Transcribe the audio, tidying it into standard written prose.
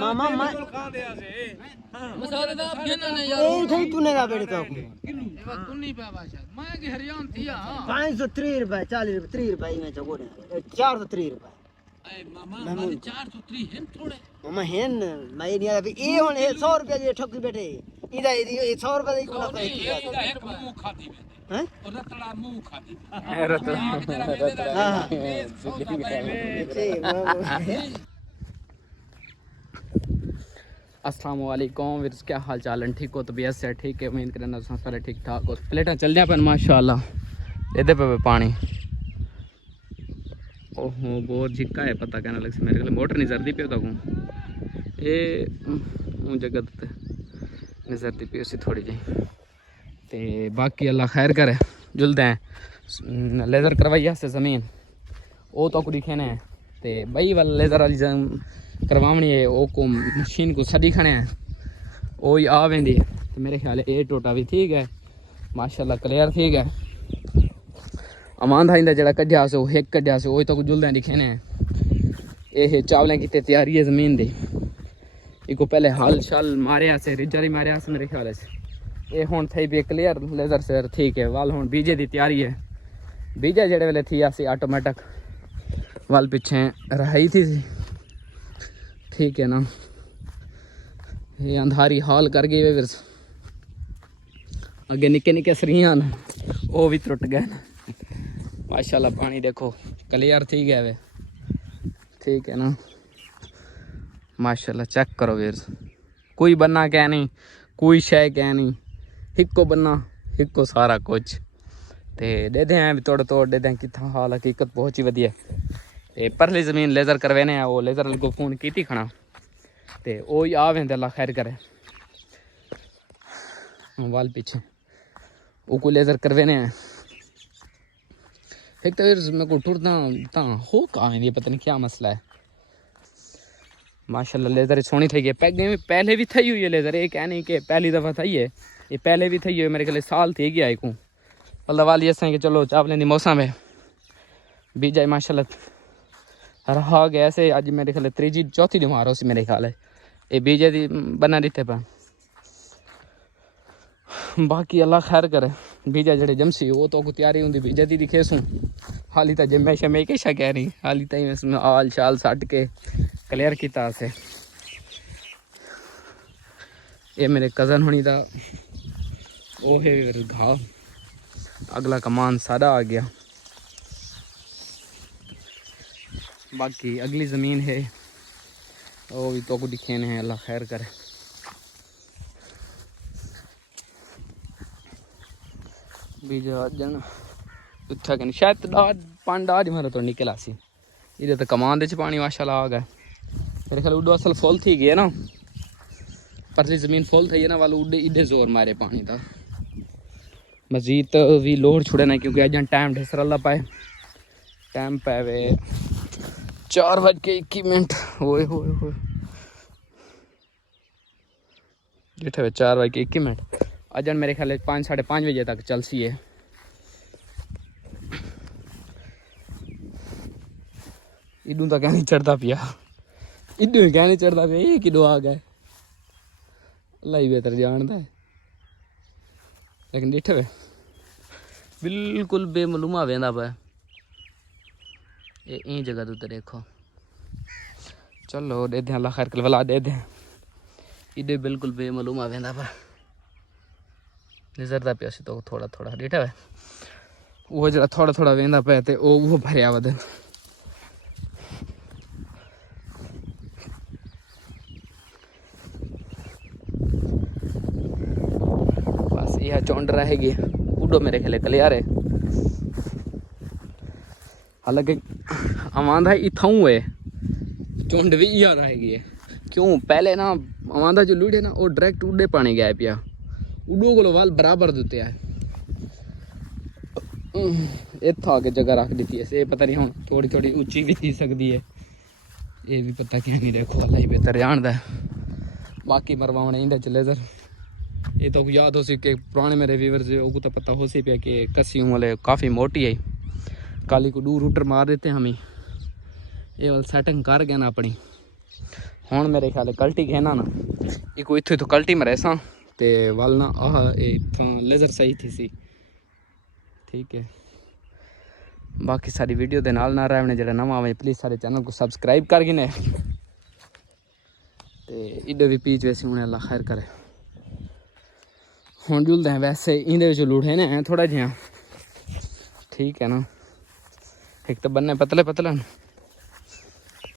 मामा मैं मसाले दा घेना ने यार ए थई तूने दा बेटे तो एवा कुन्नी पे बाशा मैं कि हरियाण थिया 530 रुपए 40 रुपए 30 रुपए में चकोड़े 430 रुपए ए मामा मारे 430 हैं थोड़े मामा हेन मैं नहीं आ ए हुन 100 रुपए जे ठोकी बैठे इदा 100 रुपए दी कोला पे इदा एक मुंह खाती में हैं और रतड़ा मुंह खाती रतड़ा हां अस्सलाम वालेकुम वीर्स, क्या हाल चाल है? ठीक हो? तबीयत से ठीक है? उम्मीद करना सारे ठीक ठाक हो। प्लेटा चल दिया पैन माशाल्लाह एदे पे पानी ओहो बहुत झिक्का है पता कहना लग मेरे को मोटर नहीं जरदी पे तक ये जगह नहीं जरदी पे उसी थोड़ी जी ते बाकी अल्लाह खैर करे जुलते हैं लेज़र करवाइया से ज़मीन वो तो कुछ दिखे हैं ते बई वाला लेज़र वाली करवावनी है वो को मशीन को सदी खने हैं वो ही आ वेंदी तो मेरे ख्याल है ये टोटा भी ठीक है माशाल्लाह क्लियर ठीक है। अमान था इंदा जड़ा कढ़िया से वो एक कढ़िया से वही तो कुछ जुलदे दिखे ने ये चावलें की तैयारी है ज़मीन दी इको पहले हल शल मारे से रिजरी मारे से मेरे ख्याल से ये हुन थी भी क्लियर लेज़र से ठीक है। वाल हुन बीजे की तैयारी है बीजा जेड़े वेले थी आसी ऑटोमेटिक वाल पिछे रही थी ठीक है ना। ये अंधारी हाल कर गई फिर अगे निके निके सरियां वो भी त्रुट गए माशाल्लाह। पानी देखो क्लियर ठीक है वे ठीक है ना माशाल्लाह। चेक करो वीर कोई बन्ना क्या नहीं कोई शय क्या नहीं हिको बन्ना हिको सारा कुछ ते दे दें भी तोड़ तोड़ दे दें कितना हाल हकीकत बहुत ही वधिया। ते परली ज़मीन लेज़र करवाने वो लेज़र को फोन की खड़ा ते वो आ वेंदे अल्लाह खैर करे वाल पीछे वो कोई लेज़र करवाने एक तो मेरे को टूरना हो कहाँ है पता नहीं क्या मसला है। माशाल्लाह लेज़र सोनी थी पहले भी थी हुई है लेज़र ये कह नहीं कि पहली दफ़ा थी है ये पहले भी थी हुई मेरे ख्याल साल थी गया एक मतलब वाली ऐसा कि चलो चावलें की मौसम है बीजा माशाल्लाह रहा गया ऐसे अज मेरे ख्याल तीजी चौथी दिन मारो सी मेरे ख्याल है ये बीजे दी बना दिते पे बाकी अल्लाह खैर करे बीजा जड़े जमसी वो तो तैयारी होंगी बीजा दी दिखे सूँ हाली तो जमे शमे के कह नहीं हाली तई इसमें आल शाल सट के क्लियर किया से ये मेरे कज़न होनी का वो है घाव अगला कमान सारा आ गया। बाकी अगली ज़मीन है वो भी तो को दिखे हैं अल्लाह खैर करे। बीजा जन उठा के शायद पानी डाज मारा तो निकला सी इधर तो कमान दे पानी माशाल्लाह आ गया मेरे ख्याल उडो असल फुल थी गया ना परली ज़मीन फुल थी ना वाले उडे इधे जोर मारे पानी का मजीद तो भी लोड छुड़े ना क्योंकि अज टाइम ढसर अल्लाह पाए टाइम पाए वे 4:21 होए होए होए जिठे 4:21 अज मेरे ख्याल 5 साढ़े 5 बजे तक चल सी है। इडू तो क्या नहीं चढ़ता पिया इडू क्या नहीं चढ़ता पिया ये किडो आ गए अल्लाह ही बेहतर जानता है लेकिन डिठे वे बिल्कुल बेमालूमा वेंदा पे ये जगह तो देखो चलो दे दें अल्लाह खैर वाला दे दें इधे बिल्कुल बेमालूमा वेंदा पे नजरदा पे तो थोड़ा थोड़ा डिठे वे वो जरा थोड़ा थोड़ा वेंदा पे ते वो भरिया वद बस यह चौंड रहेगी उडो मेरे ख्याल क्लियर है। हालांकि अमांदा इथाऊ है चुंड भी इया रहेगी है क्यों पहले ना अमांदा जो लुड़े ना वो डायरेक्ट उडे पानी गया पिया उडो को वाल बराबर देते है इतना आगे जगह रख दी है पता नहीं हम थोड़ी थोड़ी उच्ची भी थी सकती है ये भी पता क्यों नहीं देखो अल्लाह ही बेहतर जानता है। बाकी मरवाने इंदे चले सर ये तो याद हो सी कि पुराने मेरे व्यूअर्स को तो पता हो सी पे कि कस्सियों वाले काफ़ी मोटी है काली को दूर रूटर मार देते हैं हमें ये वाल सेटिंग कर गया ना अपनी ਹੁਣ ਮੇਰੇ ਖਿਆਲ ਕਲਟੀ घेना ना एक इत्थों तो कल्टी में रहसा ते वल ना आह इत्थों लेजर सही थी सी ठीक है। बाकी सारी वीडियो दे नाल ना रहने जेड़ा नवा आवे प्लीज़ सारे चैनल को सब्सक्राइब कर गिने ते इधर भी पीच वैसे उन्हें अल्लाह खैर करे। हुण जुलदे हैं वैसे इंदे विच लूठे ने थोड़ा जिहा ठीक है ना एक तो बन्ने पतले पतले